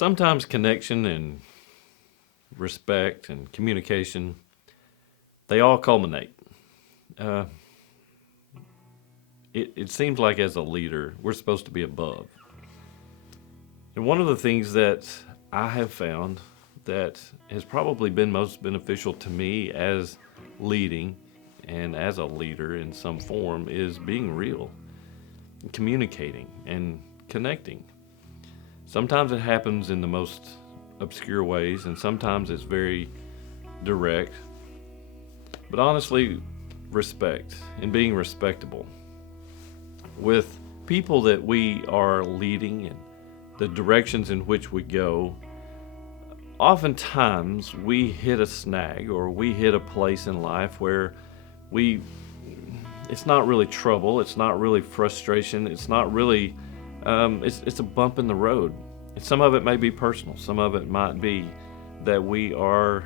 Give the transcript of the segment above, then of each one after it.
Sometimes connection and respect and communication, they all culminate. Uh, it seems like as a leader, we're supposed to be above. And one of the things that I have found that has probably been most beneficial to me as leading and as a leader in some form is being real, communicating, and connecting. Sometimes it happens in the most obscure ways, and sometimes it's very direct. But honestly, respect and being respectable with people that we are leading and the directions in which we go. Oftentimes, we hit a snag or we hit a place in life where we it's not really trouble, it's not really frustration, it's not really it's a bump in the road. And some of it may be personal, some of it might be that we are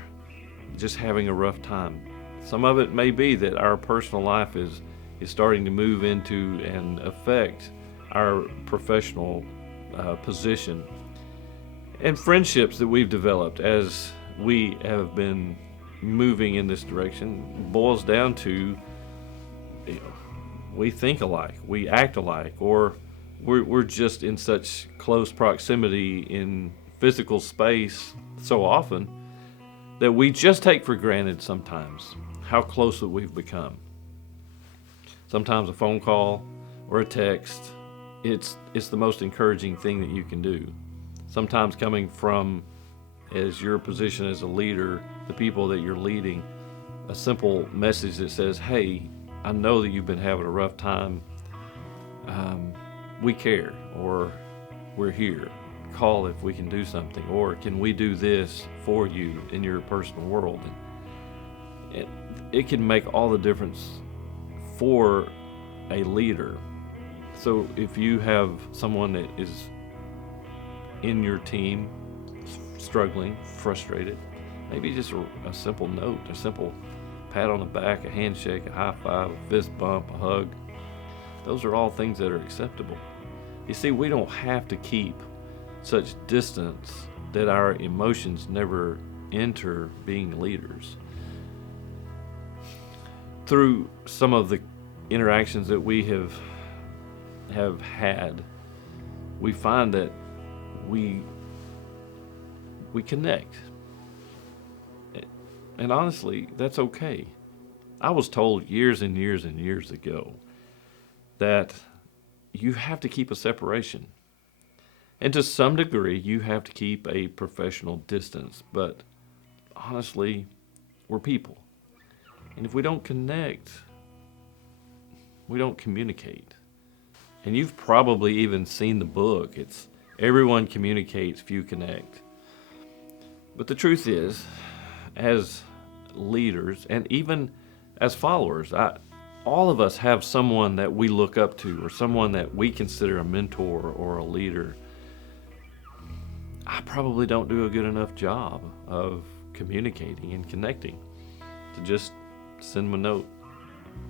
just having a rough time. Some of it may be that our personal life is starting to move into and affect our professional position. And friendships that we've developed as we have been moving in this direction boils down to, you know, we think alike, we act alike, or we're just in such close proximity in physical space so often that we just take for granted sometimes how close that we've become. Sometimes a phone call or a text, it's the most encouraging thing that you can do. Sometimes coming from as your position as a leader, the people that you're leading, a simple message that says, "Hey, I know that you've been having a rough time. We care," or "We're here. Call if we can do something," or "Can we do this for you in your personal world?" And it can make all the difference for a leader. So if you have someone that is in your team struggling, frustrated, maybe just a simple note, a simple pat on the back, a handshake, a high five, a fist bump, a hug, those are all things that are acceptable. You see, we don't have to keep such distance that our emotions never enter being leaders. Through some of the interactions that we have had, we find that we we connect. And honestly, that's okay. I was told years and years and years ago that you have to keep a separation. And to some degree, you have to keep a professional distance. But honestly, we're people. And if we don't connect, we don't communicate. And you've probably even seen the book. It's Everyone Communicates, Few Connect. But the truth is, as leaders and even as followers, all of us have someone that we look up to or someone that we consider a mentor or a leader. I probably don't do a good enough job of communicating and connecting to just send them a note.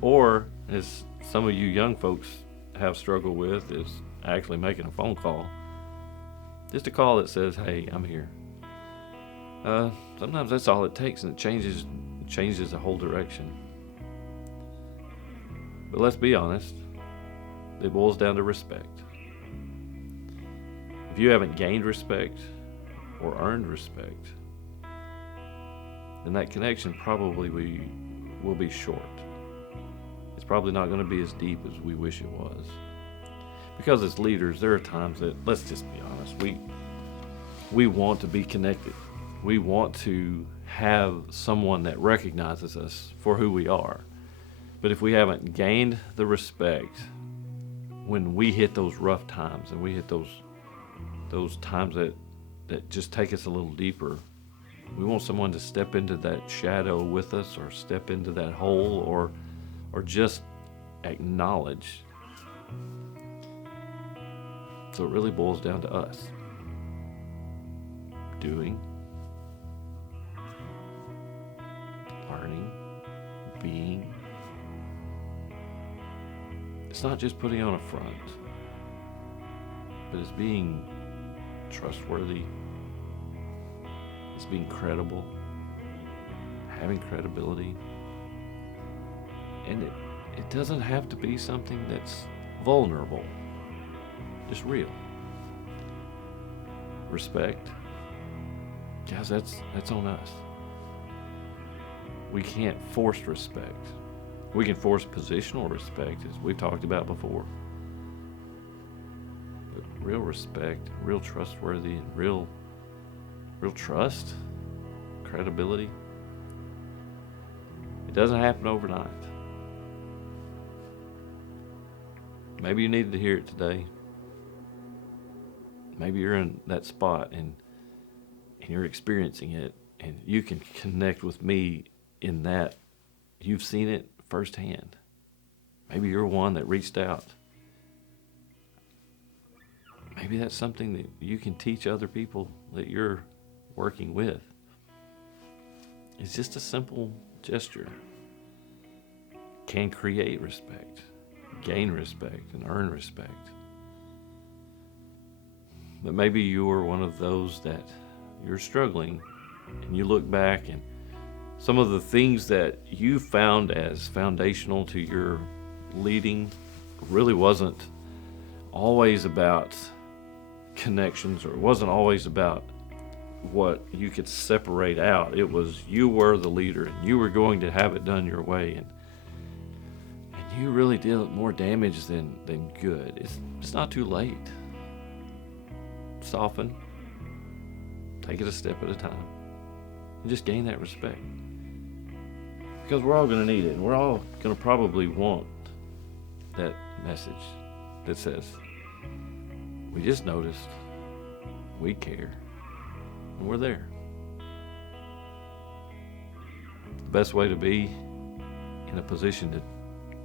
Or, as some of you young folks have struggled with, is actually making a phone call. Just a call that says, "Hey, I'm here." Sometimes that's all it takes, and it changes the whole direction. But let's be honest, it boils down to respect. If you haven't gained respect or earned respect, then that connection probably will be short. It's probably not going to be as deep as we wish it was. Because as leaders, there are times that, let's just be honest, we want to be connected. We want to have someone that recognizes us for who we are. But if we haven't gained the respect when we hit those rough times and we hit those times that just take us a little deeper, we want someone to step into that shadow with us or step into that hole or just acknowledge. So it really boils down to us doing, learning, being. It's not just putting on a front, but it's being trustworthy, It's being credible, having credibility. And it doesn't have to be something that's vulnerable, just real. Respect. Guys, that's on us. We can't force respect. We can force positional respect, as we've talked about before. But real respect, real trustworthy, and real trust, credibility, it doesn't happen overnight. Maybe you needed to hear it today. Maybe you're in that spot and you're experiencing it, and you can connect with me in that you've seen it firsthand. Maybe you're one that reached out. Maybe that's something that you can teach other people that you're working with. It's just a simple gesture. Can create respect, gain respect, and earn respect. But maybe you're one of those that you're struggling, and you look back and some of the things that you found as foundational to your leading really wasn't always about connections, or it wasn't always about what you could separate out. It was you were the leader and you were going to have it done your way, and you really did more damage than good. It's not too late. Soften. Take it a step at a time. And just gain that respect. Because we're all going to need it. And we're all going to probably want that message that says, we just noticed, we care, and we're there. The best way to be in a position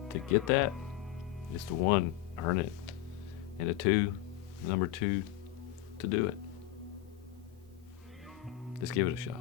to get that is to, one, earn it, and number two, to do it. Just give it a shot.